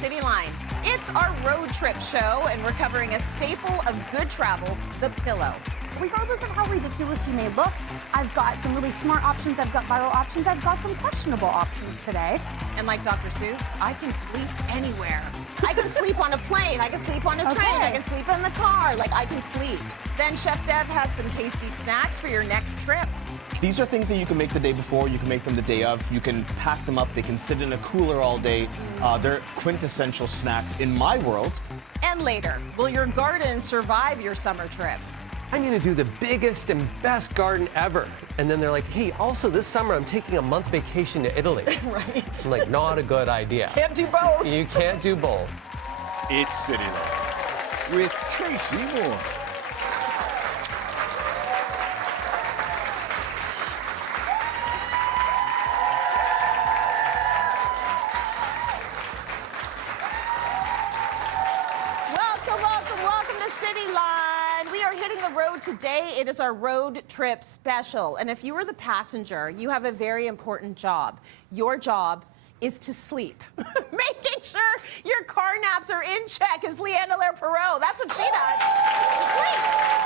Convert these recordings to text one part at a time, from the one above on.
Cityline. It's our road trip show, and we're covering a staple of good travel, the pillow. Regardless of how ridiculous you may look, I've got some really smart options, I've got viral options, I've got some questionable options today. And like Dr. Seuss, I can sleep anywhere. I can sleep on a plane, I can sleep on a train, I can sleep in the car, like I can sleep. Then Chef Dev has some tasty snacks for your next trip. These are things that you can make the day before, you can make them the day of, you can pack them up, they can sit in a cooler all day. They're quintessential snacks in my world. And later, will your garden survive your summer trip? I'm gonna do the biggest and best garden ever. And then they're like, hey, also this summer I'm taking a month vacation to Italy. Right. I'm like, not a good idea. Can't do both. You can't do both. It's Cityline with Tracy Moore. Welcome to Cityline. We are hitting the road today. It is our road trip special. And if you are the passenger, you have a very important job. Your job is to sleep. Making sure your car naps are in check is Leigh-Ann Perrault. That's what she does. She sleeps.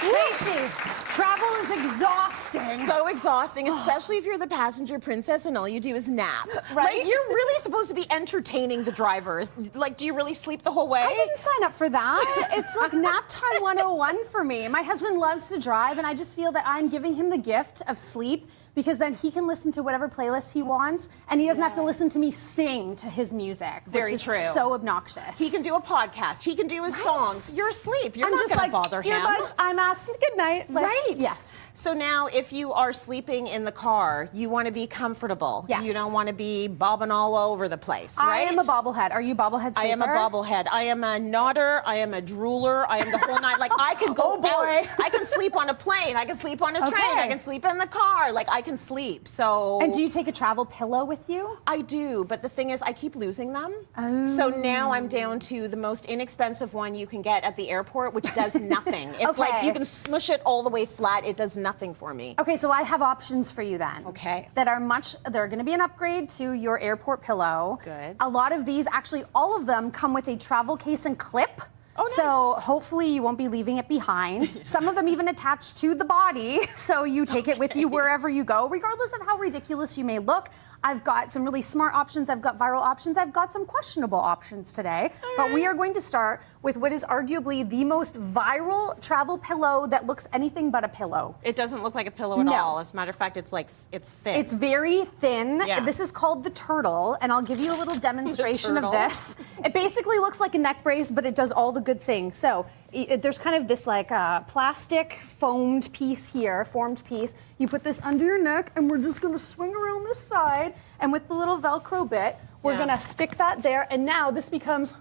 Tracy, travel is exhausting. So exhausting, especially if you're the passenger princess and all you do is nap. Right? Like, you're really supposed to be entertaining the drivers. Like, do you really sleep the whole way? I didn't sign up for that. It's like nap time 101 for me. My husband loves to drive, and I just feel that I'm giving him the gift of sleep, because then he can listen to whatever playlist he wants, and he doesn't have to listen to me sing to his music, Very which is true. so obnoxious. He can do a podcast. He can do his songs. You're asleep. You're I'm not just going like, to bother him. earbuds, I'm asking good night. Like, Right. Yes. So now, if you are sleeping in the car, you want to be comfortable. Yes. You don't want to be bobbing all over the place, I right? am a bobblehead. Are you bobblehead sleeper? I am a bobblehead. I am a nodder. I am a drooler. I am the whole night. Like, I can go Oh, boy. out. I can sleep on a plane. I can sleep on a train. Okay. I can sleep in the car. Like, I can sleep. So. And do you take a travel pillow with you? I do, but the thing is, I keep losing them. Oh. So now I'm down to the most inexpensive one you can get at the airport, which does nothing. It's like you can smush it all the way flat. It does nothing for me. Okay, so I have options for you then. Okay. They're going to be an upgrade to your airport pillow. Good. A lot of these, actually all of them, come with a travel case and clip. Oh, nice. So hopefully you won't be leaving it behind. Some of them even attach to the body, so you take it with you wherever you go, regardless of how ridiculous you may look. I've got some really smart options, I've got viral options, I've got some questionable options today. But we are going to start with what is arguably the most viral travel pillow that looks anything but a pillow. It doesn't look like a pillow at No. all. As a matter of fact, it's thin. It's very thin. Yeah. This is called the Turtle, and I'll give you a little demonstration of this. It basically looks like a neck brace, but it does all the good things. So there's kind of this like plastic formed piece. You put this under your neck, and we're just gonna swing around this side, and with the little Velcro bit, we're gonna stick that there, and now this becomes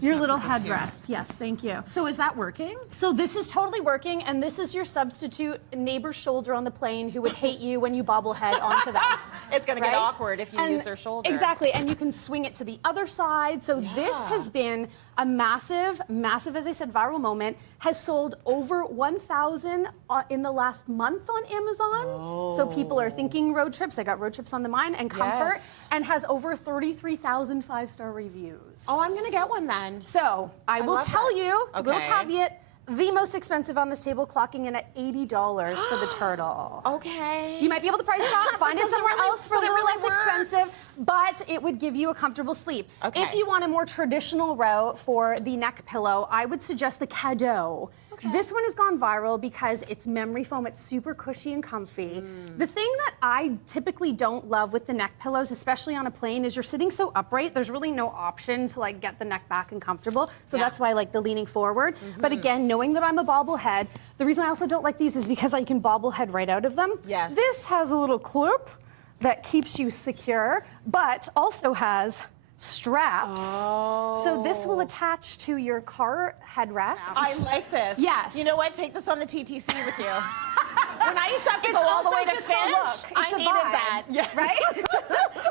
your little headrest. Yes, thank you. So is that working? So this is totally working, and this is your substitute neighbor's shoulder on the plane who would hate you when you bobblehead onto them. It's going to get Right? awkward if you use their shoulder. Exactly, and you can swing it to the other side. So this has been a massive, as I said, viral moment. Has sold over 1,000 in the last month on Amazon. So people are thinking road trips. They got road trips on the mind and comfort, and has over 33,000 five-star reviews. Oh, I'm going to get one then. So I will love tell that. you, a little Okay. caveat, the most expensive on this table, clocking in at $80 for the Turtle. Okay. You might be able to price shop, find it does it somewhere really- else for a but it little really less works. expensive, but it would give you a comfortable sleep. Okay. If you want a more traditional route for the neck pillow, I would suggest the Cadeau. This one has gone viral because it's memory foam. It's super cushy and comfy. The thing that I typically don't love with the neck pillows, especially on a plane, is you're sitting so upright. There's really no option to like get the neck back and comfortable. So that's why I like the leaning forward. But again, knowing that I'm a bobblehead, the reason I also don't like these is because I can bobblehead right out of them. Yes. This has a little clip that keeps you secure, but also has straps. So this will attach to your car headrest. I like this. Yes. You know what? Take this on the TTC with you. When I used to have to go all the way to Finch, I needed that. Yeah. Right?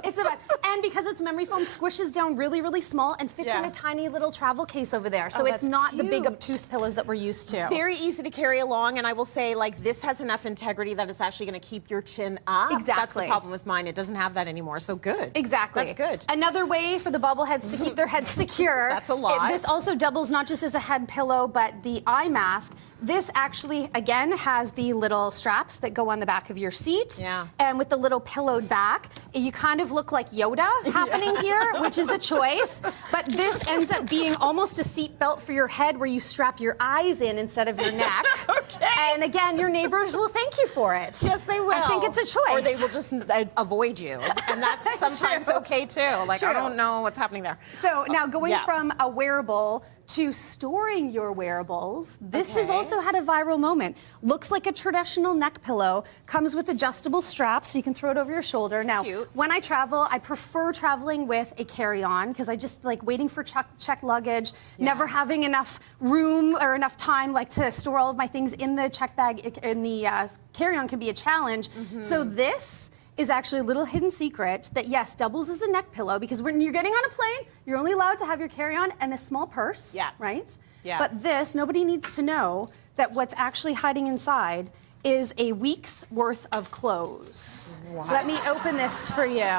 It's a vibe. And because it's memory foam, squishes down really, really small and fits in a tiny little travel case over there. So it's not the big obtuse pillows that we're used to. Very easy to carry along, and I will say, like, this has enough integrity that it's actually going to keep your chin up. Exactly. That's the problem with mine. It doesn't have that anymore, so good. Exactly. That's good. Another way for the bobbleheads to keep their heads secure. That's a lot. This also doubles not just as a head pillow, but the eye mask. This actually, again, has the little straps that go on the back of your seat. Yeah. And with the little pillowed back, you kind of look like Yoda happening here, which is a choice. But this ends up being almost a seat belt for your head where you strap your eyes in instead of your neck. Okay. And again, your neighbors will thank you for it. Yes, they will. I think it's a choice. Or they will just avoid you. And that's sometimes okay, too. Like, I don't know what's happening there. So now going from a wearable to storing your wearables, this has also had a viral moment. Looks like a traditional neck pillow, comes with adjustable straps so you can throw it over your shoulder. Now, when I travel, I prefer traveling with a carry-on because I just like waiting for check luggage, never having enough room or enough time like to store all of my things in the check bag. In the carry-on can be a challenge. So this is actually a little hidden secret that, yes, doubles as a neck pillow because when you're getting on a plane, you're only allowed to have your carry-on and a small purse, right? Yeah. But this, nobody needs to know that what's actually hiding inside is a week's worth of clothes. What? Let me open this for you.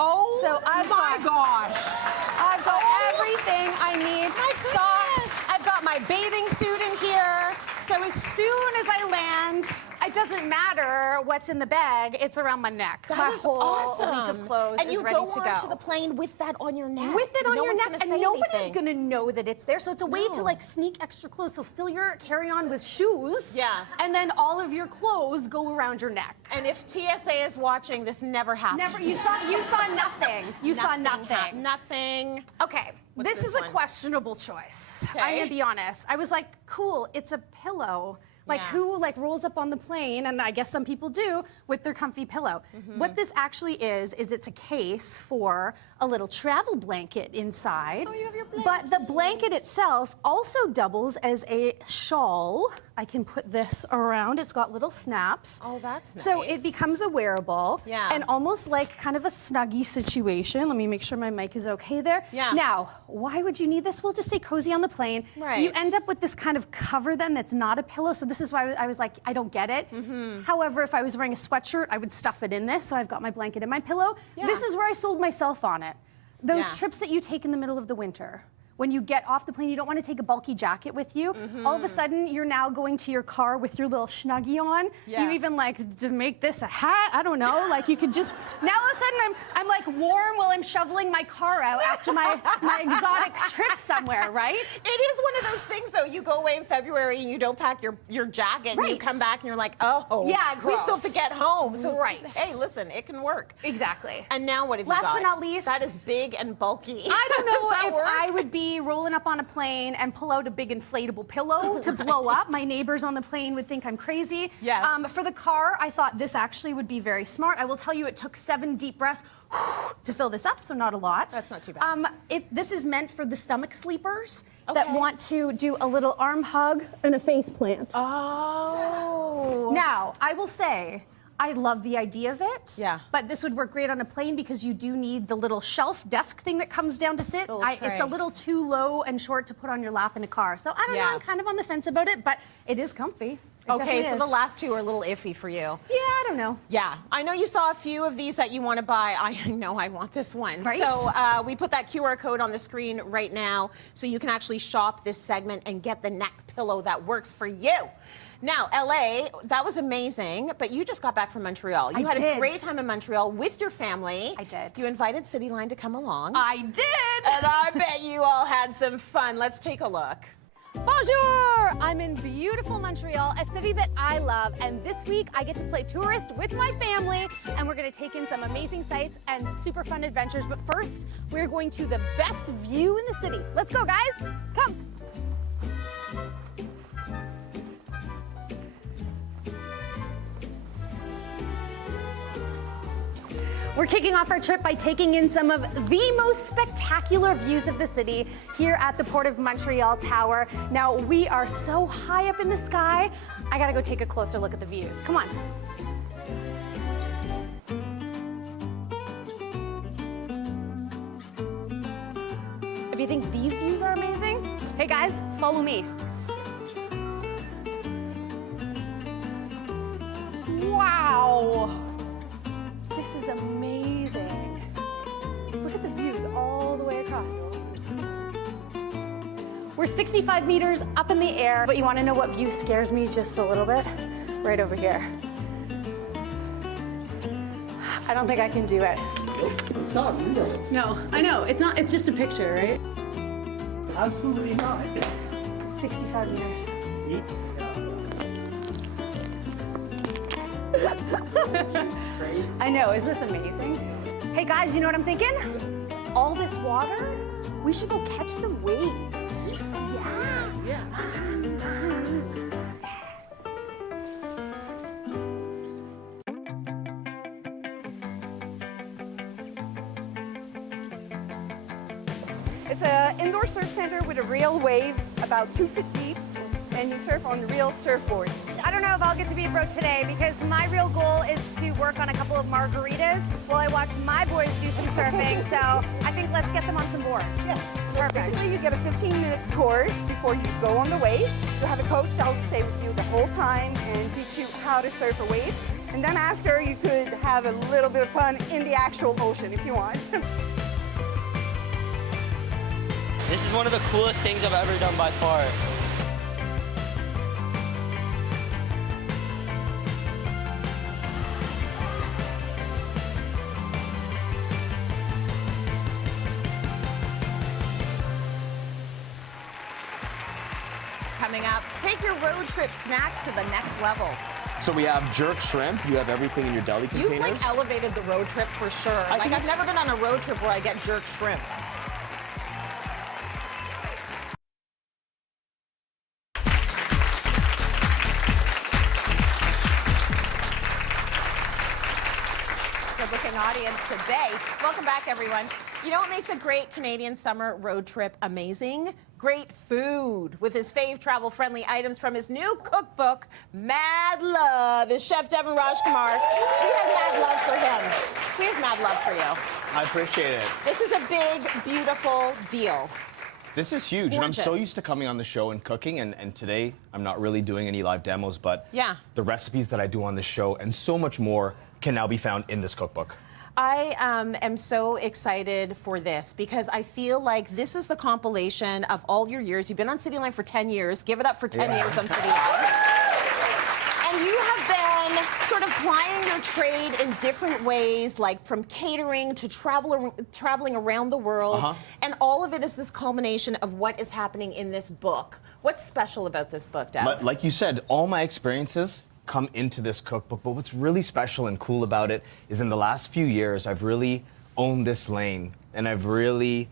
Oh, so my gosh. I've got everything I need. Socks. I've got my bathing suit in here. So as soon as I land, it doesn't matter what's in the bag. It's around my neck. That is awesome. Week of clothes and is you ready go to go. onto the plane with that on your neck. With it on your neck, and nobody's going to know that it's there. So it's a way to like sneak extra clothes. So fill your carry-on with shoes. Yeah. And then all of your clothes go around your neck. And if TSA is watching, this never happened. Never. You saw nothing. You saw nothing. Nothing. Okay. This is a questionable choice. I'm gonna be honest. I was like, cool, it's a pillow. Like who like rolls up on the plane, and I guess some people do, with their comfy pillow. What this actually is it's a case for a little travel blanket inside. Oh, you have your blanket. But the blanket itself also doubles as a shawl. I can put this around. It's got little snaps. Oh, that's nice. So it becomes a wearable. Yeah. And almost like kind of a snuggie situation. Let me make sure my mic is okay there. Yeah. Now, why would you need this? Well, to stay cozy on the plane. Right. You end up with this kind of cover then that's not a pillow. So this is why I was like, I don't get it. However, if I was wearing a sweatshirt, I would stuff it in this. So I've got my blanket and my pillow. Yeah. This is where I sold myself on it. Those trips that you take in the middle of the winter. When you get off the plane, you don't want to take a bulky jacket with you. All of a sudden, you're now going to your car with your little Snuggie on. You even like to make this a hat. I don't know. Like you could just now all of a sudden I'm like warm while I'm shoveling my car out after my exotic trip somewhere, right? It is one of those things though. You go away in February and you don't pack your jacket, and you come back and you're like, oh, we still have to get home. So hey, listen, it can work. Exactly. And now what have you got? Last but not least, that is big and bulky. I don't know if I would be rolling up on a plane and pull out a big inflatable pillow to blow up. My neighbors on the plane would think I'm crazy. Yes. For the car, I thought this actually would be very smart. I will tell you, it took 7 deep breaths to fill this up, so not a lot. That's not too bad. This is meant for the stomach sleepers that want to do a little arm hug and a face plant. Oh. Now, I will say, I love the idea of it. Yeah. But this would work great on a plane because you do need the little shelf desk thing that comes down to sit. It's a little too low and short to put on your lap in a car. So I don't know, I'm kind of on the fence about it, but it is comfy. Okay, so the last two are a little iffy for you. Yeah, I don't know. Yeah, I know you saw a few of these that you want to buy. I know I want this one. Right. So we put that QR code on the screen right now so you can actually shop this segment and get the neck pillow that works for you. Now, LA, that was amazing, but you just got back from Montreal. You had a great time in Montreal with your family. I did. You invited Cityline to come along. I did! And I bet you all had some fun. Let's take a look. Bonjour! I'm in beautiful Montreal, a city that I love, and this week I get to play tourist with my family, and we're going to take in some amazing sights and super fun adventures. But first, we're going to the best view in the city. Let's go, guys! Come! We're kicking off our trip by taking in some of the most spectacular views of the city here at the Port of Montreal Tower. Now, we are so high up in the sky, I gotta go take a closer look at the views. Come on. If you think these views are amazing, hey guys, follow me. Wow! This is amazing. Look at the views all the way across. We're 65 meters up in the air, but you want to know what view scares me just a little bit? Right over here. I don't think I can do it. It's not real. No, I know. It's not. It's just a picture, right? Absolutely not. 65 meters. I know, is this amazing? Hey guys, you know what I'm thinking? All this water, we should go catch some waves. Yeah. It's an indoor surf center with a real wave about 2 feet deep, and you surf on real surfboards. I don't know if I'll get to be a pro today because my real goal is to work on a couple of margaritas while I watch my boys do some surfing. So I think let's get them on some boards. Yes. Perfect. Basically, you get a 15-minute course before you go on the wave. You have a coach that will stay with you the whole time and teach you how to surf a wave. And then after, you could have a little bit of fun in the actual ocean if you want. This is one of the coolest things I've ever done by far. Coming up, take your road trip snacks to the next level. So we have jerk shrimp. You have everything in your deli containers. You've like elevated the road trip for sure. Like I've never been on a road trip where I get jerk shrimp. Good-looking audience today. Welcome back, everyone. You know what makes a great Canadian summer road trip amazing? Great food. With his fave travel-friendly items from his new cookbook, Mad Love, is Chef Devan Rajkumar. We have mad love for him. Here's mad love for you. I appreciate it. This is a big, beautiful deal. This is huge, and I'm so used to coming on the show and cooking, and today I'm not really doing any live demos, but yeah, the recipes that I do on the show and so much more can now be found in this cookbook. I am so excited for this because I feel like this is the compilation of all your years. You've been on Cityline for 10 years. Give it up for 10 years on Cityline. And you have been sort of plying your trade in different ways, like from catering to traveling around the world. And all of it is this culmination of what is happening in this book. What's special about this book, Dev? Like you said, all my experiences come into this cookbook, but what's really special and cool about it is in the last few years, I've really owned this lane, and I've really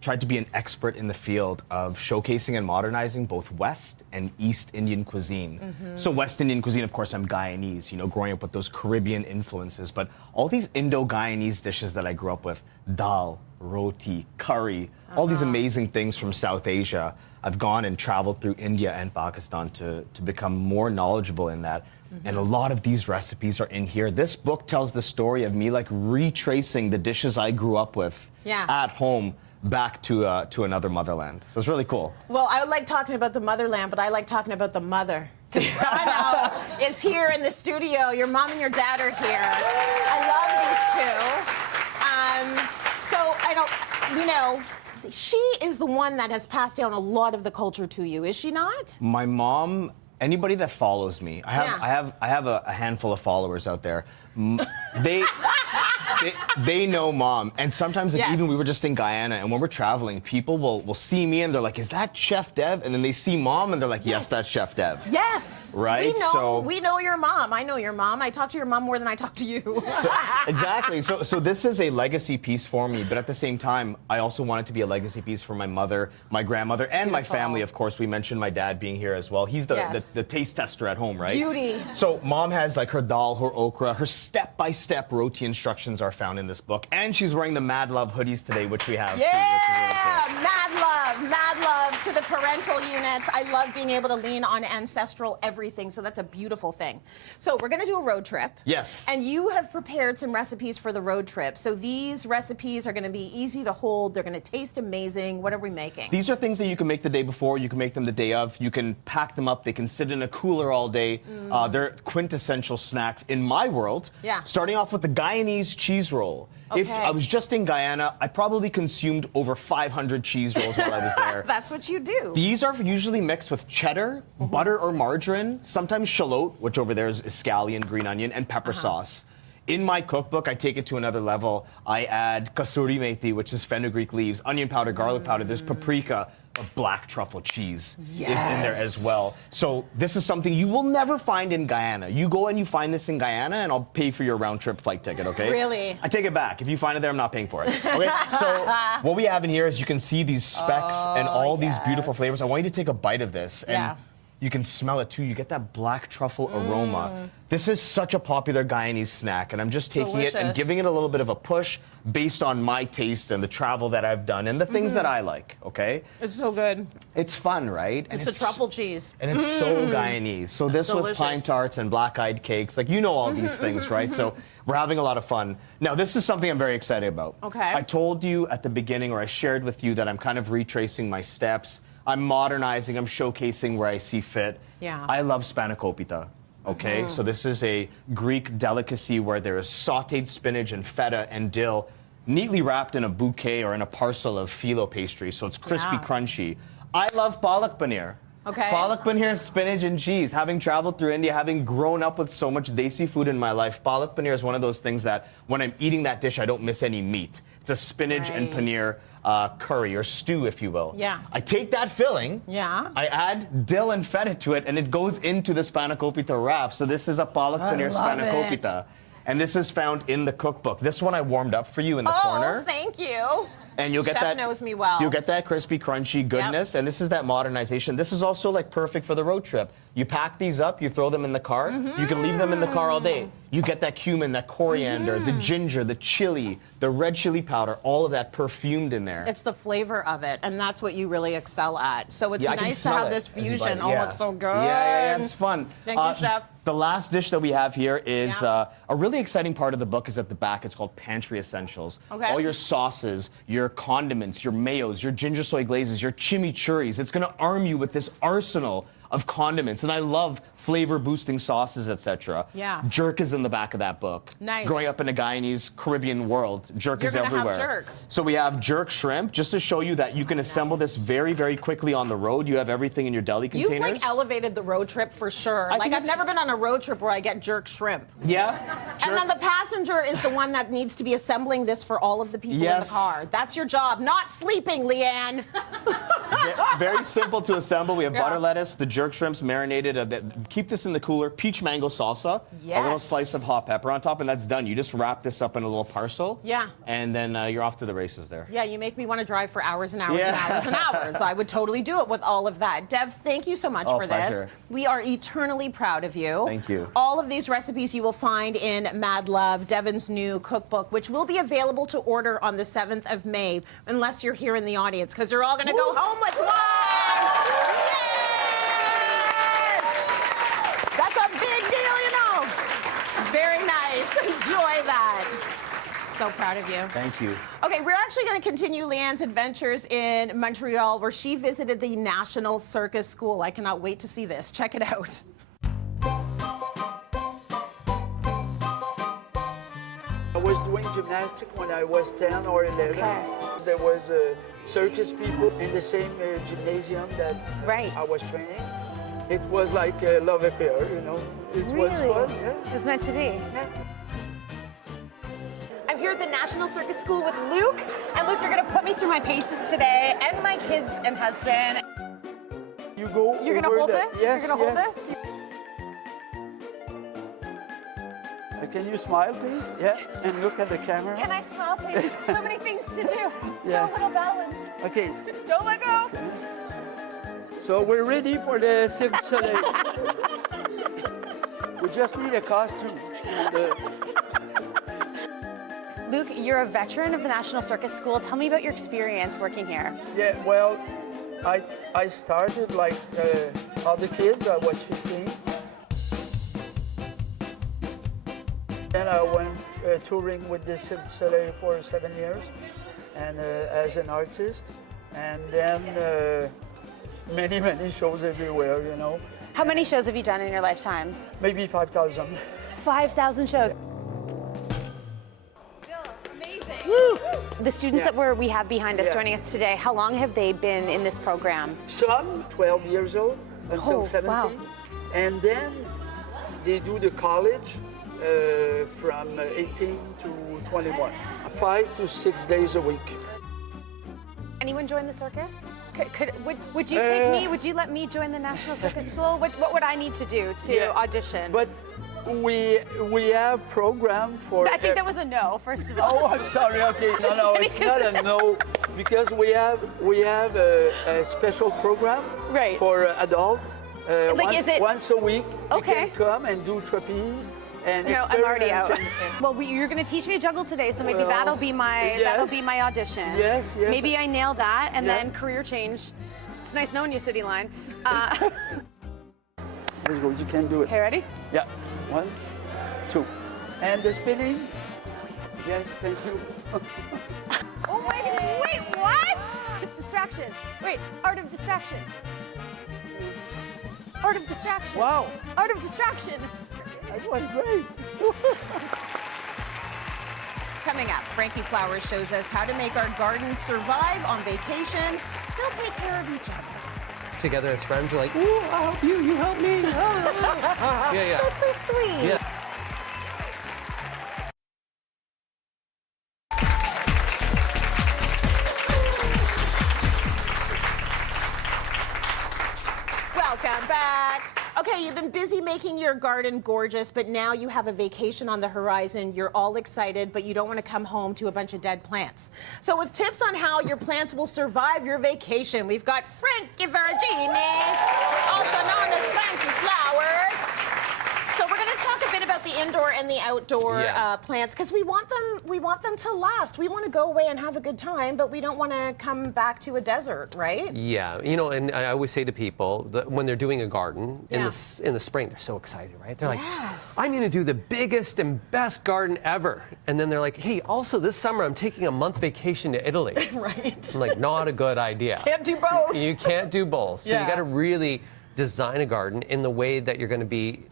tried to be an expert in the field of showcasing and modernizing both West and East Indian cuisine. So West Indian cuisine, of course, I'm Guyanese, you know, growing up with those Caribbean influences, but all these Indo-Guyanese dishes that I grew up with, dal, roti, curry, all these amazing things from South Asia, I've gone and traveled through India and Pakistan to become more knowledgeable in that. And a lot of these recipes are in here. This book tells the story of me like retracing the dishes I grew up with at home back to another motherland. So it's really cool. Well, I like talking about the motherland, but I like talking about the mother. Stefano is here in the studio. Your mom and your dad are here. I love these two. So I don't, you know, she is the one that has passed down a lot of the culture to you, is she not? My mom, anybody that follows me, I have a handful of followers out there. They know Mom, and sometimes like, even we were just in Guyana, and when we're traveling, people will see me and they're like, "Is that Chef Dev?" And then they see Mom and they're like, "Yes, that's Chef Dev." Yes, right. We know your mom. I know your mom. I talk to your mom more than I talk to you. Exactly. So this is a legacy piece for me, but at the same time, I also want it to be a legacy piece for my mother, my grandmother, and my family. Of course, we mentioned my dad being here as well. He's the taste tester at home, right? Beauty. So Mom has like her dal, her okra, her step-by-step roti instructions are are found in this book. And she's wearing the Mad Love hoodies today, which we have. Yeah, too, which is really cool. mad love to the parental units. I love being able to lean on ancestral everything, so that's a beautiful thing. So we're gonna do a road trip. Yes. And you have prepared some recipes for the road trip. So these recipes are gonna be easy to hold. They're gonna taste amazing. What are we making? These are things that you can make the day before, you can make them the day of, you can pack them up, they can sit in a cooler all day. They're quintessential snacks in my world. Yeah. Starting off with the Guyanese cheese roll. If Okay. I was just in Guyana, I probably consumed over 500 cheese rolls while I was there. That's what you do. These are usually mixed with cheddar, butter or margarine, sometimes shallot, which over there is scallion, green onion, and pepper sauce. In my cookbook, I take it to another level. I add kasuri methi, which is fenugreek leaves, onion powder, garlic powder, there's paprika, but black truffle cheese is in there as well. So this is something you will never find in Guyana. You go and you find this in Guyana, and I'll pay for your round-trip flight ticket, okay? Really? I take it back. If you find it there, I'm not paying for it. Okay? So what we have in here is you can see these specks and all these beautiful flavors. I want you to take a bite of this. And you can smell it too. You get that black truffle aroma. This is such a popular Guyanese snack, and I'm just taking it and giving it a little bit of a push based on my taste and the travel that I've done and the things that I like, okay? It's so good. It's fun, right? It's a truffle cheese. And it's so Guyanese. So this with pine tarts and black-eyed cakes, like you know all these things, right? So we're having a lot of fun. Now, this is something I'm very excited about. Okay. I told you at the beginning, or I shared with you, that I'm kind of retracing my steps. I'm modernizing, I'm showcasing where I see fit. Yeah. I love spanakopita. Okay, so this is a Greek delicacy where there is sautéed spinach and feta and dill neatly wrapped in a bouquet or in a parcel of phyllo pastry, so it's crispy, crunchy. I love palak paneer. Okay. Palak paneer is spinach and cheese. Having traveled through India, having grown up with so much desi food in my life, palak paneer is one of those things that when I'm eating that dish, I don't miss any meat. It's a spinach and paneer curry or stew, if you will. Yeah. I take that filling. Yeah. I add dill and feta to it, and it goes into the spanakopita wrap. So this is a palak paneer spanakopita. And this is found in the cookbook. This one I warmed up for you in the corner. Oh, thank you. And you'll get Chef that. knows me well. You'll get that crispy, crunchy goodness, and this is that modernization. This is also like perfect for the road trip. You pack these up, you throw them in the car. You can leave them in the car all day. You get that cumin, that coriander, the ginger, the chili, the red chili powder, all of that perfumed in there. It's the flavor of it, and that's what you really excel at. So it's I can nice to smell have it this as you bite fusion. it. Oh, it's so good. Yeah, it's fun. Thank you, Chef. The last dish that we have here is a really exciting part of the book is at the back. It's called Pantry Essentials. Okay. All your sauces, your condiments, your mayos, your ginger soy glazes, your chimichurris. It's going to arm you with this arsenal of condiments, and I love flavor-boosting sauces, etc. Yeah. Jerk is in the back of that book. Nice. Growing up in a Guyanese Caribbean world, jerk is You're gonna have everywhere. jerk. So we have jerk shrimp, just to show you that you can assemble this very, very quickly on the road. You have everything in your deli containers. You've like elevated the road trip for sure. think I've it's- never been on a road trip where I get jerk shrimp. Yeah. And then the passenger is the one that needs to be assembling this for all of the people in the car. That's your job, not sleeping, Leigh-Ann. Very simple to assemble. We have butter lettuce, the jerk shrimps marinated. Keep this in the cooler. Peach mango salsa, a little slice of hot pepper on top, and that's done. You just wrap this up in a little parcel. Yeah. And then you're off to the races there. Yeah, you make me want to drive for hours and hours and hours and hours. I would totally do it with all of that. Dev, thank you so much for pleasure. this. We are eternally proud of you. Thank you. All of these recipes you will find in Mad Love, Devan's new cookbook, which will be available to order on the 7th of May, unless you're here in the audience, because you're all going to go home with one. That's a big deal, you know. Very nice. Enjoy that. So proud of you. Thank you. Okay, we're actually going to continue Leigh-Ann's adventures in Montreal, where she visited the National Circus School. I cannot wait to see this. Check it out. I was doing gymnastics when I was 10 or 11. Okay. There was circus people in the same gymnasium that Right. I was training. It was like a love affair, you know. It was fun. Yeah. It was meant to be. Yeah. I'm here at the National Circus School with Luke. And Luke, you're gonna put me through my paces today and my kids and husband. You go. You're gonna over hold the- this? Yes, You're gonna hold yes. this? Can you smile, please? Yeah. And look at the camera. Can I smile, please? So many things to do. Yeah. So little balance. Okay. Don't let go. So we're ready for the Cirque du Soleil. We just need a costume. And, Luke, you're a veteran of the National Circus School. Tell me about your experience working here. Yeah, well, I started like other kids. I was 15. Then I went touring with the Soleil for 7 years, and as an artist, and then many shows everywhere, you know. How many shows have you done in your lifetime? Maybe 5,000. 5,000 shows. The students that we have behind us joining us today, how long have they been in this program? Some 12 years old until 17. Wow. And then they do the college from 18 to 21. 5 to 6 days a week. Anyone join the circus? Would you take me? Would you let me join the National Circus School? What would I need to do to audition? But we have program for. I think that was a no. First of all. Oh, I'm sorry. Okay, no, it's not a no, because we have a special program for adult. Once a week. Okay. You can come and do trapeze. And no, I'm already out. Well, you're going to teach me to juggle today, so maybe that'll be my audition. Yes. Maybe I nail that, and then career change. It's nice knowing you, Cityline. Let's go. You can do it. Okay, ready? Yeah. 1, 2, and the spinning. Yes, thank you. Oh wait, what? Distraction. Wait, art of distraction. Art of distraction. Wow. Art of distraction. That was great. Coming up, Frankie Flowers shows us how to make our garden survive on vacation. They'll take care of each other. Together as friends, we're like, ooh, I'll help you, you help me. Yeah. That's so sweet. Yeah. Welcome back. Okay, you've been busy making your garden gorgeous, but now you have a vacation on the horizon. You're all excited, but you don't want to come home to a bunch of dead plants. So with tips on how your plants will survive your vacation, we've got Frankie Ferragine, also known as Frankie Flowers. So we're going to talk a bit about the indoor and the outdoor plants, because we want them to last. We want to go away and have a good time, but we don't want to come back to a desert, right? Yeah, you know, and I always say to people that when they're doing a garden in the spring, they're so excited, right? They're like, I'm going to do the biggest and best garden ever. And then they're like, hey, also this summer I'm taking a month vacation to Italy. Right. I'm like, not a good idea. Can't do both. You can't do both. So you got to really design a garden in the way that you're going to be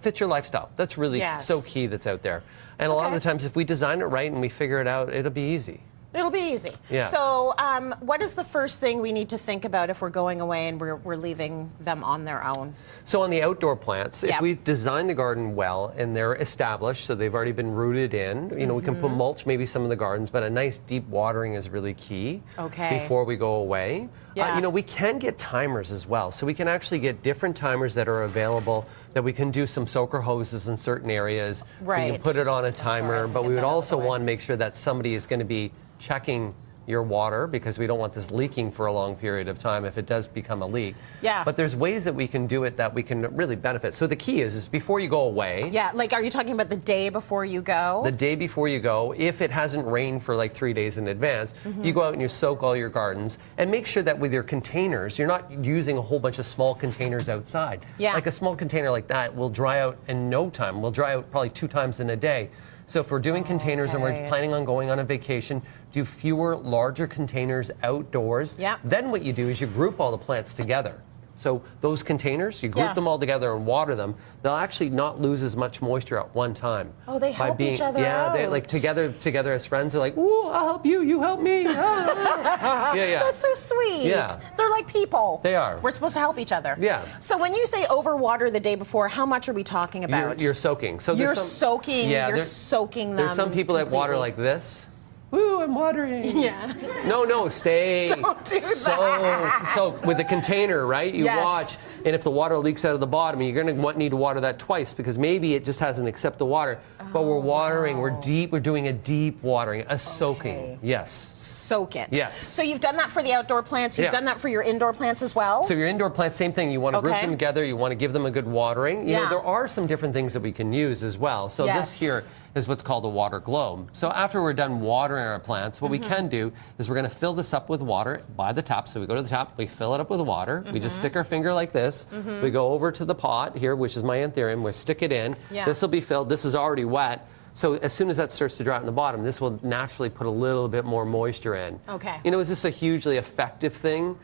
fits your lifestyle. That's really so key that's out there. And a lot of the times, if we design it right and we figure it out, it'll be easy. It'll be easy. Yeah. So what is the first thing we need to think about if we're going away and we're leaving them on their own? So on the outdoor plants, if we've designed the garden well and they're established, so they've already been rooted in, you know, we can put mulch maybe some of the gardens, but a nice deep watering is really key before we go away. You know, we can get timers as well. So we can actually get different timers that are available, that we can do some soaker hoses in certain areas. Right. We can put it on a timer, but we would also want to make sure that somebody is going to be checking your water, because we don't want this leaking for a long period of time if it does become a leak. Yeah. But there's ways that we can do it that we can really benefit. So the key is before you go away. Yeah, like are you talking about the day before you go? The day before you go, if it hasn't rained for like 3 days in advance, you go out and you soak all your gardens, and make sure that with your containers, you're not using a whole bunch of small containers outside. Yeah. Like a small container like that will dry out in no time. Will dry out probably 2 times in a day. So if we're doing containers and we're planning on going on a vacation, do fewer, larger containers outdoors. Yeah. Then what you do is you group all the plants together. So those containers, you group them all together and water them. They'll actually not lose as much moisture at one time. Oh, they help each other out. They're like together as friends. They're like, ooh, I'll help you, you help me. That's so sweet. Yeah. They're like people. They are. We're supposed to help each other. Yeah. So when you say overwater the day before, how much are we talking about? You're soaking. So you're soaking. Yeah, you're soaking them. There's some people that water like this. Woo, I'm watering. Yeah. No, stay. Don't do that. So with the container, right? You watch, and if the water leaks out of the bottom, you're going to need to water that twice, because maybe it just hasn't accepted the water. But we're watering, we're doing a deep watering, a soaking. Yes. Soak it. Yes. So you've done that for the outdoor plants. You've done that for your indoor plants as well? So your indoor plants, same thing. You want to group them together. You want to give them a good watering. You know, there are some different things that we can use as well. So this here is what's called a water globe. So after we're done watering our plants, what we can do is we're going to fill this up with water by the tap. So we go to the tap, we fill it up with water. We just stick our finger like this. We go over to the pot here, which is my anthurium. We stick it in. This will be filled. This is already wet. So as soon as that starts to dry out in the bottom, this will naturally put a little bit more moisture in. Okay. You know, is this a hugely effective thing?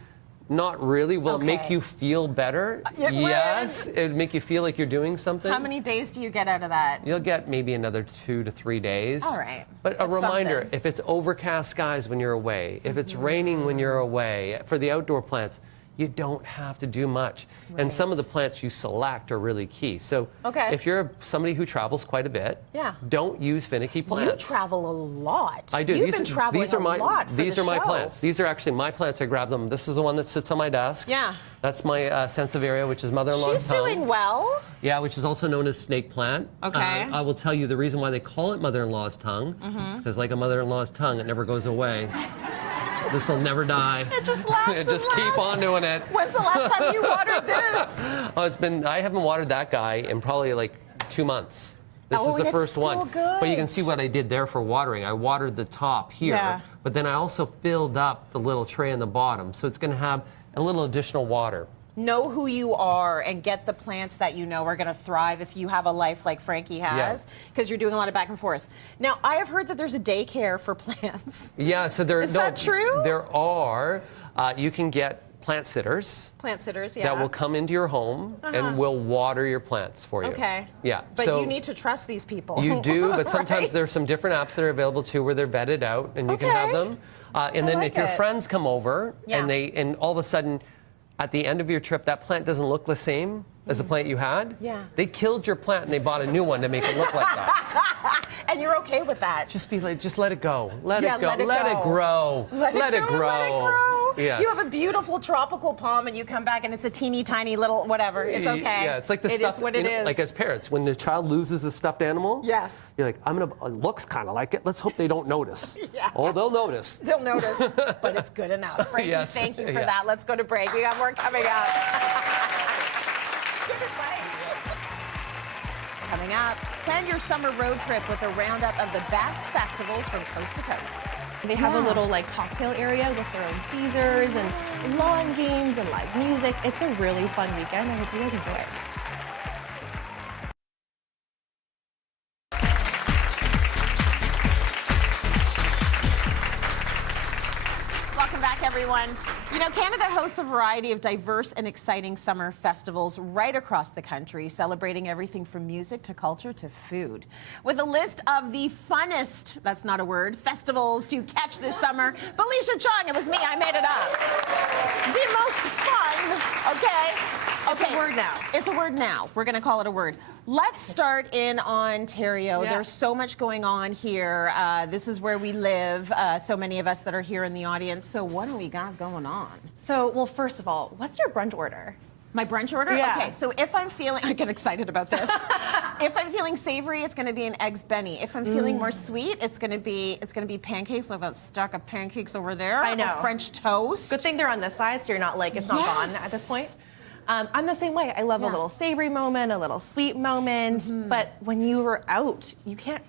Not really. Will it make you feel better? Yes. It would make you feel like you're doing something. How many days do you get out of that? You'll get maybe another 2 to 3 days. All right. But a reminder, if it's overcast skies when you're away, if it's raining when you're away, for the outdoor plants, you don't have to do much. And some of the plants you select are really key. So if you're somebody who travels quite a bit, don't use finicky plants. You travel a lot. I do. You've been traveling a lot for These the are my show. plants. These are actually my plants. I grabbed them. This is the one that sits on my desk. Yeah. That's my Sansevieria, which is mother-in-law's She's tongue. doing well. Yeah, which is also known as snake plant. Okay. I will tell you the reason why they call it mother-in-law's tongue is because like a mother-in-law's tongue, it never goes away. This will never die. It just lasts. Just keep on doing it. When's the last time you watered this? Oh, I haven't watered that guy in probably like 2 months. This is the first one. Good. But you can see what I did there for watering. I watered the top here, but then I also filled up the little tray in the bottom. So it's going to have a little additional water. Know who you are and get the plants that you know are going to thrive if you have a life like Frankie has, because you're doing a lot of back and forth. Now, I have heard that there's a daycare for plants. Yeah, so Is that true? There are. You can get plant sitters. Plant sitters, That will come into your home and will water your plants for you. Okay. Yeah. But so you need to trust these people. You do, but sometimes there's some different apps that are available too where they're vetted out and you can have them. And then if your friends come over and all of a sudden, at the end of your trip, that plant doesn't look the same as the plant you had. Yeah. They killed your plant and they bought a new one to make it look like that. And you're okay with that? Just let it go. Let it go. Let it grow. Let it grow. Yes. You have a beautiful tropical palm and you come back and it's a teeny tiny little whatever. It's okay. Yeah, it's like the stuff. It is what it is. Like as parents, when the child loses a stuffed animal, yes, you're like, it looks kind of like it. Let's hope they don't notice. Oh, they'll notice. They'll notice, but it's good enough. Frankie, thank you for that. Let's go to break. We got more coming up. Good advice. Coming up, plan your summer road trip with a roundup of the best festivals from coast to coast. They have a little cocktail area with their own Caesars and lawn games and live music. It's a really fun weekend. I hope you guys enjoy it. Welcome back, everyone. You know, Canada hosts a variety of diverse and exciting summer festivals right across the country, celebrating everything from music to culture to food. With a list of the funnest, that's not a word, festivals to catch this summer, Belicia Chung, it was me, I made it up. The most fun, It's a word now. It's a word now. We're going to call it a word. Let's start in Ontario. There's so much going on here. This is where we live, so many of us that are here in the audience. So what do we got going on? So, well, first of all, what's your brunch order? My brunch order? Yeah. Okay, so if I'm feeling, I get excited about this. If I'm feeling savory, it's going to be an eggs Benny. If I'm feeling more sweet, it's going to be pancakes, like that stack of pancakes over there. I know. Or French toast. Good thing they're on this side, so you're not like, it's not gone at this point. I'm the same way. I love a little savory moment, a little sweet moment, but when you were out,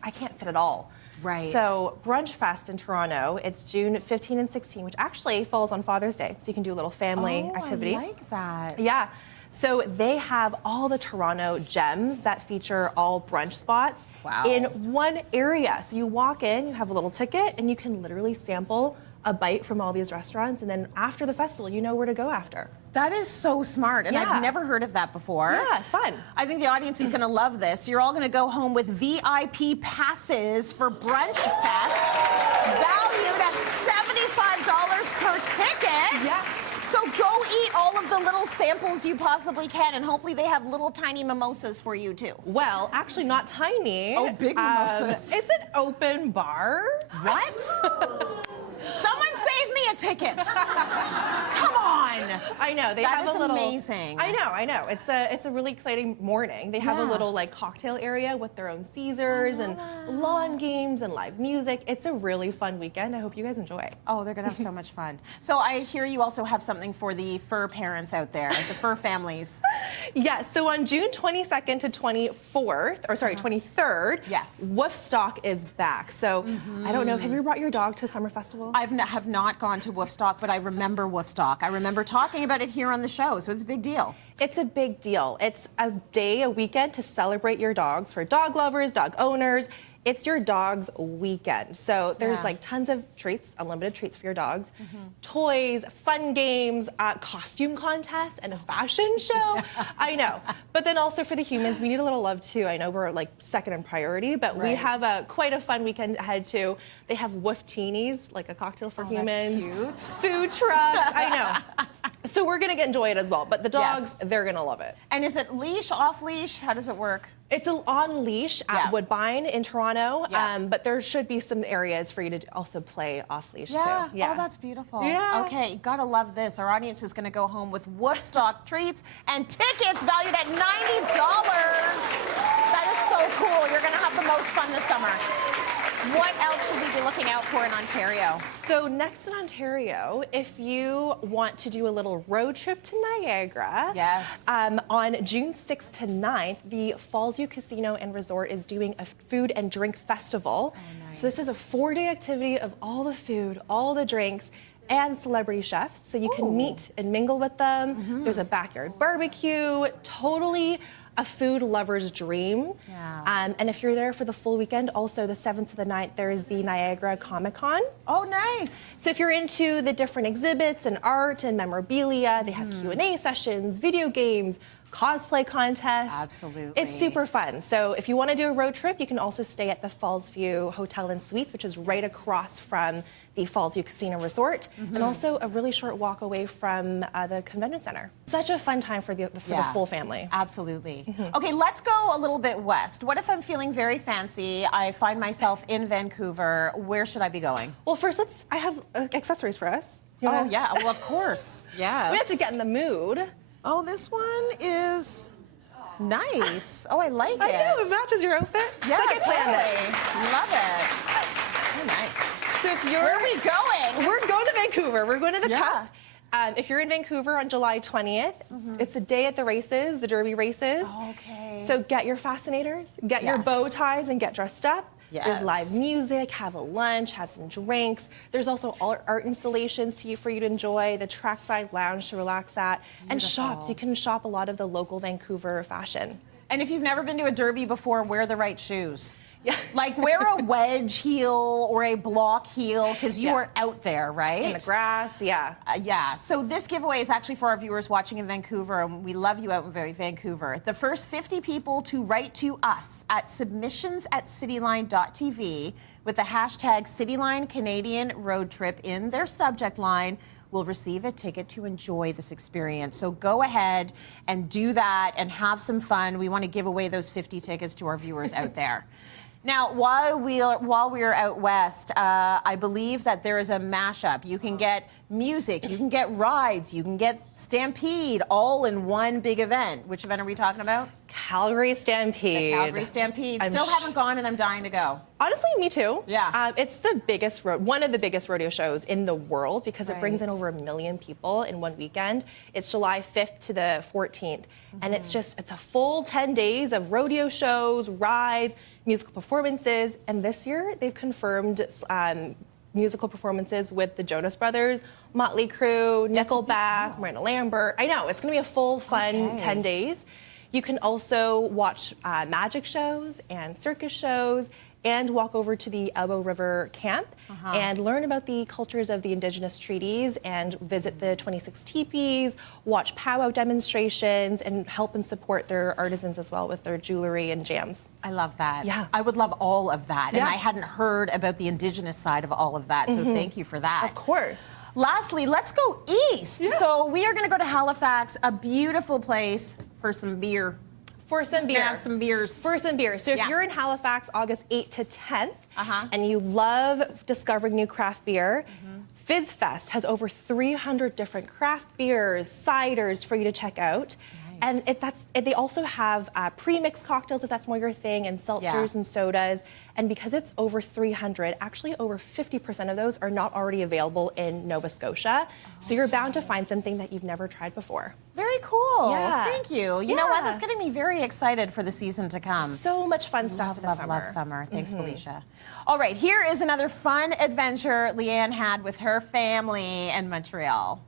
I can't fit it all. Right. So Brunch Fest in Toronto, it's June 15 and 16, which actually falls on Father's Day, so you can do a little family activity. I like that. Yeah. So they have all the Toronto gems that feature all brunch spots in one area. So you walk in, you have a little ticket, and you can literally sample a bite from all these restaurants, and then after the festival, you know where to go after. That is so smart, and I've never heard of that before. Yeah, fun. I think the audience is going to love this. You're all going to go home with VIP passes for Brunch Fest, valued at $75 per ticket. Yeah. So go eat all of the little samples you possibly can, and hopefully they have little tiny mimosas for you too. Well, actually not tiny. Oh, big mimosas. It's an open bar. What? Someone save me a ticket. Come on. I know they That have is a little. amazing. I know. It's a really exciting morning. They have a little like cocktail area with their own Caesars and lawn games and live music. It's a really fun weekend. I hope you guys enjoy. Oh, they're gonna have so much fun. So I hear you also have something for the fur parents out there, the fur families. Yes. So on June 22nd to 23rd, yes, Woofstock is back. So I don't know. Have you brought your dog to Summer Festival? I have not gone to Woofstock, but I remember Woofstock. I remember talking about it here on the show, so it's a big deal. It's a big deal. It's a day, a weekend to celebrate your dogs for dog lovers, dog owners. It's your dog's weekend. So there's like tons of treats, unlimited treats for your dogs, toys, fun games, costume contests, and a fashion show. I know. But then also for the humans, we need a little love too. I know we're like second in priority, but we have quite a fun weekend ahead too. They have Woof-Teenies, like a cocktail for humans. That's cute. Food trucks. I know. So we're gonna enjoy it as well. But the dogs, they're gonna love it. And is it leash, off leash? How does it work? It's on leash at Woodbine in Toronto, but there should be some areas for you to also play off leash too. Yeah. Oh, that's beautiful. Yeah. Okay, gotta love this. Our audience is gonna go home with Woofstock treats and tickets valued at $90. That is so cool. You're gonna have the most fun this summer. What else should we be looking out for in Ontario? So next in Ontario, if you want to do a little road trip to Niagara, on June 6th to 9th, the Fallsview Casino and Resort is doing a food and drink festival. Oh, nice. So this is a 4-day activity of all the food, all the drinks, and celebrity chefs. So you can meet and mingle with them. There's a backyard barbecue, totally a food lover's dream. And if you're there for the full weekend, also the 7th to the 9th, there is the Niagara Comic-Con. Oh, nice. So if you're into the different exhibits and art and memorabilia, they have Q&A sessions, video games, cosplay contests. Absolutely. It's super fun. So if you want to do a road trip, you can also stay at the Fallsview Hotel and Suites, which is right across from the Fallsview Casino Resort, and also a really short walk away from the convention center. Such a fun time for the full family. Absolutely. Okay, let's go a little bit west. What if I'm feeling very fancy? I find myself in Vancouver. Where should I be going? Well, first, I have accessories for us. Oh, yeah. Well, of course. Yes. We have to get in the mood. Oh, this one is nice. Oh, I like it. I know, it matches your outfit. Yeah, it's like totally. Love it. Oh, nice. So if you're, where are we going? We're going to Vancouver. We're going to the Cup. If you're in Vancouver on July 20th, it's a day at the races, the Derby races. Okay. So get your fascinators, get your bow ties, and get dressed up. There's live music, have a lunch, have some drinks. There's also art installations for you to enjoy, the trackside lounge to relax at, and shops. You can shop a lot of the local Vancouver fashion. And if you've never been to a Derby before, wear the right shoes. Like wear a wedge heel or a block heel because you are out there, right? In the grass, So this giveaway is actually for our viewers watching in Vancouver, and we love you out in Vancouver. The first 50 people to write to us at submissions@cityline.tv with the hashtag Cityline Canadian Road Trip in their subject line will receive a ticket to enjoy this experience. So go ahead and do that and have some fun. We want to give away those 50 tickets to our viewers out there. Now, while we are out west, I believe that there is a mashup. You can get music, you can get rides, you can get Stampede, all in one big event. Which event are we talking about? Calgary Stampede. The Calgary Stampede. Still haven't gone, and I'm dying to go. Honestly, me too. Yeah. It's the biggest one of the biggest rodeo shows in the world because it brings in over 1 million people in one weekend. It's July 5th to the 14th, and it's a full 10 days of rodeo shows, rides, musical performances, and this year they've confirmed musical performances with the Jonas Brothers, Motley Crue, Nickelback, Miranda Lambert. I know, it's going to be a full, fun 10 days. You can also watch magic shows and circus shows and walk over to the Elbow River camp and learn about the cultures of the Indigenous treaties and visit the 26 teepees, watch powwow demonstrations, and help and support their artisans as well with their jewelry and jams. I love that. Yeah. I would love all of that. And I hadn't heard about the Indigenous side of all of that, so thank you for that. Of course. Lastly, let's go east. So we are going to go to Halifax, a beautiful place for some beer. For some beer. Have some beers. For some beer. So if you're in Halifax, August 8th to 10th, and you love discovering new craft beer, Fizz Fest has over 300 different craft beers, ciders for you to check out. Nice. And they also have pre-mixed cocktails if that's more your thing, and seltzers and sodas. And because it's over 300, actually over 50% of those are not already available in Nova Scotia. So you're bound to find something that you've never tried before. Very cool. Yeah. Thank you. You know what? That's getting me very excited for the season to come. So much fun stuff this summer. Love summer. Thanks, Belicia. All right, here is another fun adventure Leigh-Ann had with her family in Montreal.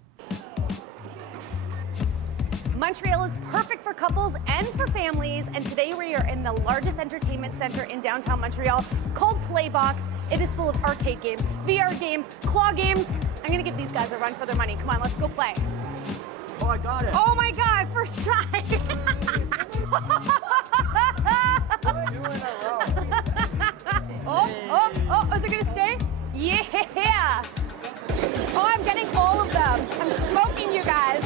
Montreal is perfect for couples and for families, and today we are in the largest entertainment center in downtown Montreal called Playbox. It is full of arcade games, VR games, claw games. I'm gonna give these guys a run for their money. Come on, let's go play. Oh, I got it. Oh my God, first try. Oh, is it gonna stay? Yeah. Oh, I'm getting all of them. I'm smoking, you guys.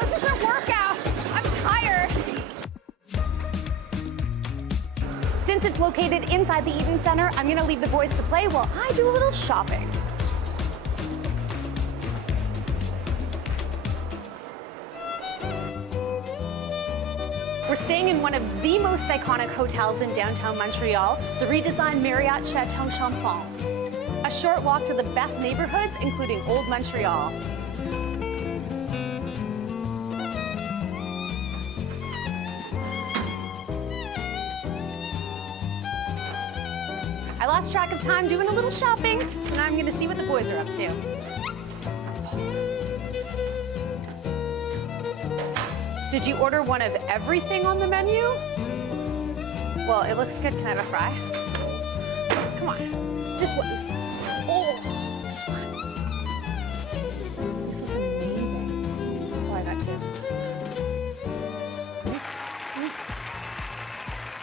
This is a workout. I'm tired. Since it's located inside the Eaton Center, I'm gonna leave the boys to play while I do a little shopping. We're staying in one of the most iconic hotels in downtown Montreal, the redesigned Marriott Chateau Champlain. A short walk to the best neighborhoods, including Old Montreal. I lost track of time doing a little shopping, so now I'm gonna see what the boys are up to. Did you order one of everything on the menu? Well, it looks good. Can I have a fry? Come on. Just one. Oh, just one. This is amazing. Oh, I got two.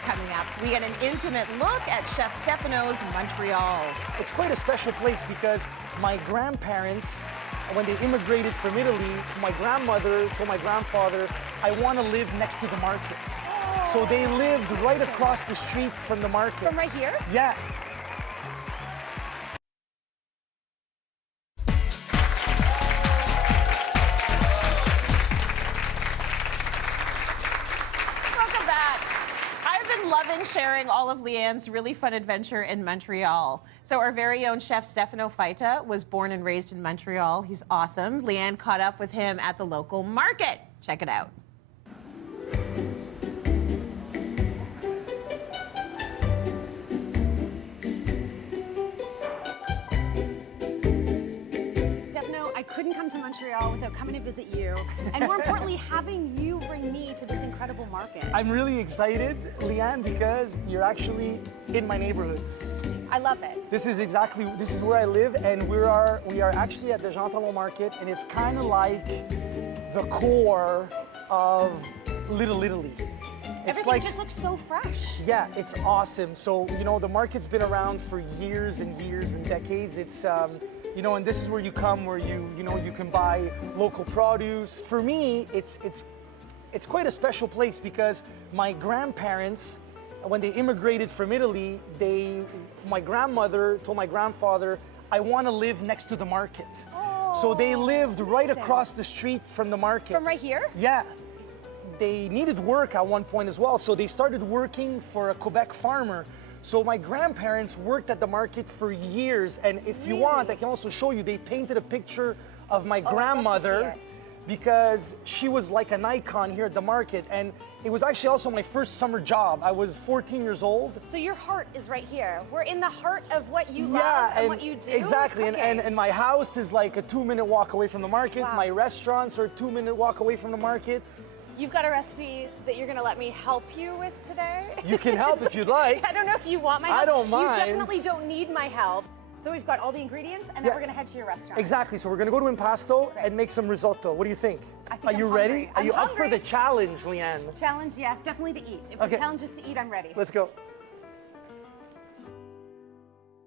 Coming up, we get an intimate look at Chef Stefano's Montreal. It's quite a special place because my grandparents, when they immigrated from Italy, my grandmother told my grandfather, I want to live next to the market. Oh, so they lived right across the street from the market. From right here? Yeah. Welcome back. I've been loving sharing all of Leigh-Ann's really fun adventure in Montreal. So our very own chef Stefano Faita was born and raised in Montreal. He's awesome. Leigh-Ann caught up with him at the local market. Check it out. Stefano, I couldn't come to Montreal without coming to visit you, and more importantly, having you bring me to this incredible market. I'm really excited, Leigh-Ann, because you're actually in my neighborhood. I love it. This is where I live, and we are actually at the Jean Talon Market, and it's kind of like the core of Little Italy. It's Everything just looks so fresh. Yeah, it's awesome. So, you know, the market's been around for years and years and decades. It's, you know, and this is where you come, where you can buy local produce. For me, it's quite a special place because my grandparents, when they immigrated from Italy, my grandmother told my grandfather, I want to live next to the market. Oh, so they lived right across the street from the market. From right here? Yeah. They needed work at one point as well, so they started working for a Quebec farmer. So my grandparents worked at the market for years, and if you want, I can also show you, they painted a picture of my grandmother because she was like an icon here at the market, and it was actually also my first summer job. I was 14 years old. So your heart is right here. We're in the heart of what you love and what you do. Exactly, and my house is like a 2-minute walk away from the market. Wow. My restaurants are a 2-minute walk away from the market. You've got a recipe that you're gonna let me help you with today? You can help if you'd like. I don't know if you want my help. I don't mind. You definitely don't need my help. So we've got all the ingredients, and then we're gonna head to your restaurant. Exactly, so we're gonna go to Impasto and make some risotto. What do you think? Are you ready? Are you up for the challenge, Leigh-Ann? Challenge, yes, definitely to eat. If the challenge is to eat, I'm ready. Let's go.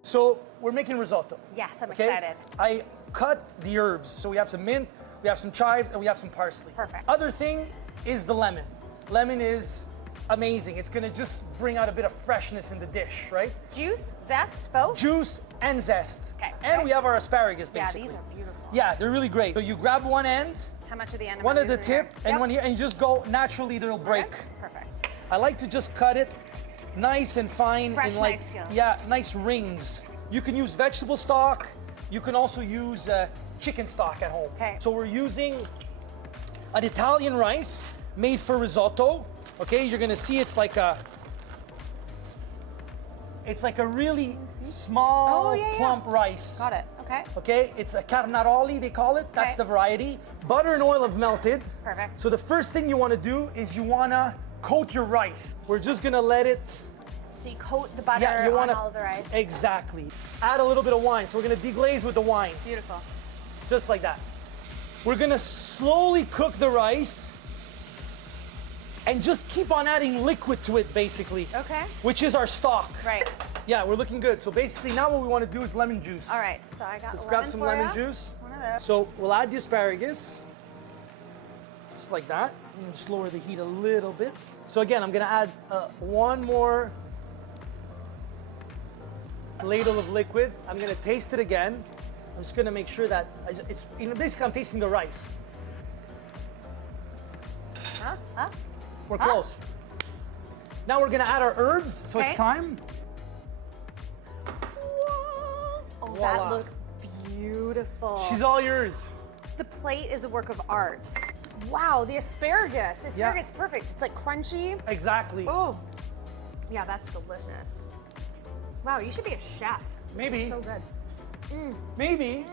So we're making risotto. Yes, I'm excited. I cut the herbs. So we have some mint, we have some chives, and we have some parsley. Perfect. Other thing is the lemon. Lemon is amazing. It's gonna just bring out a bit of freshness in the dish, right? Juice, zest, both? Juice and zest. Okay. And we have our asparagus, Yeah, basically. these are beautiful. Yeah, they're really great. So you grab one end, How much at the end? one am I at the using here? tip, and one here, and you just go, naturally they'll break. Okay, perfect. I like to just cut it nice and fine. Fresh in like, knife skills. Yeah, nice rings. You can use vegetable stock. You can also use chicken stock at home. Okay. So we're using an Italian rice made for risotto. Okay, you're gonna see it's like a really small, plump rice. Got it. Okay. Okay, it's a carnaroli, they call it. That's the variety. Butter and oil have melted. Perfect. So the first thing you want to do is you want to coat your rice. We're just going to let it... So you coat the butter you on wanna, all of the rice. Exactly. Add a little bit of wine. So we're going to deglaze with the wine. Beautiful. Just like that. We're going to slowly cook the rice and just keep on adding liquid to it, basically. Okay. Which is our stock. Right. Yeah, we're looking good. So basically now what we want to do is lemon juice. All right, so I got Let's grab some lemon ya. juice. One of those. So we'll add the asparagus, just like that. And just lower the heat a little bit. So again, I'm gonna add one more ladle of liquid. I'm gonna taste it again. I'm just gonna make sure that it's, basically I'm tasting the rice. We're close. Now we're gonna add our herbs, so it's time. Oh, Voila. that looks beautiful. She's all yours. The plate is a work of art. Wow, the asparagus. The asparagus is perfect. It's like crunchy. Exactly. Oh, yeah, that's delicious. Wow, you should be a chef. This Maybe. is so good. Maybe.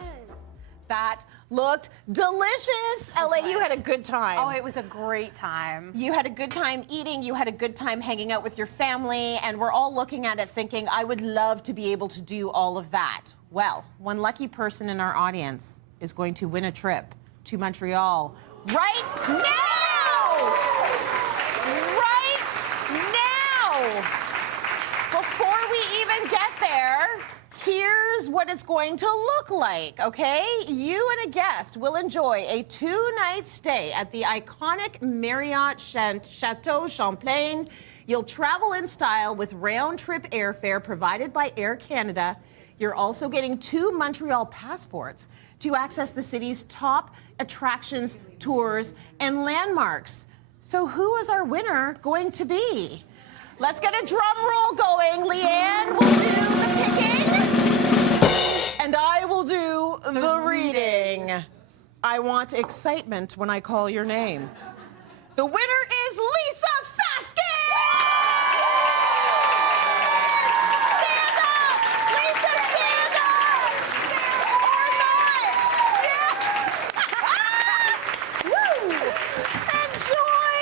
That looked delicious. Allaire, you had a good time. Oh, it was a great time. You had a good time eating, you had a good time hanging out with your family, and we're all looking at it thinking, I would love to be able to do all of that. Well, one lucky person in our audience is going to win a trip to Montreal right now! Right now! Before we even get there, here's what it's going to look like, okay? You and a guest will enjoy a 2-night stay at the iconic Marriott Chateau Champlain. You'll travel in style with round-trip airfare provided by Air Canada. You're also getting 2 Montreal passports to access the city's top attractions, tours, and landmarks. So who is our winner going to be? Let's get a drum roll going. Leigh-Ann will do the picking, and I will do the reading. I want excitement when I call your name. The winner is Lisa Faskin! Stand up! Lisa, stand up! Or not! Yes! Woo! Enjoy!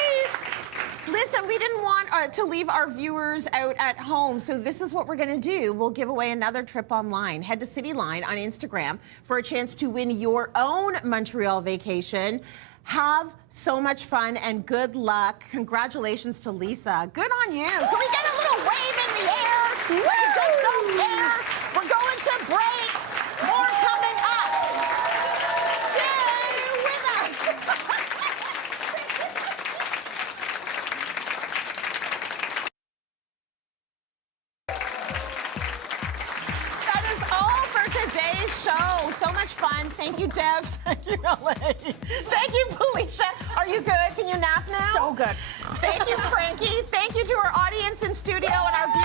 Listen, we didn't want to leave our viewers out at home, so this is what we're going to do. We'll give away another trip online. Head to Cityline on Instagram for a chance to win your own Montreal vacation. Have so much fun and good luck. Congratulations to Lisa. Good on you. Can we get a little wave in the air? Like you just don't care. We're going to break. More coming up. Stay with us. That is all for today's show. So much fun. Thank you, Dev. Thank you, Allaire. Thank you, Belicia. Are you good? Can you nap now? So good. Thank you, Frankie. Thank you to our audience in studio and our viewers.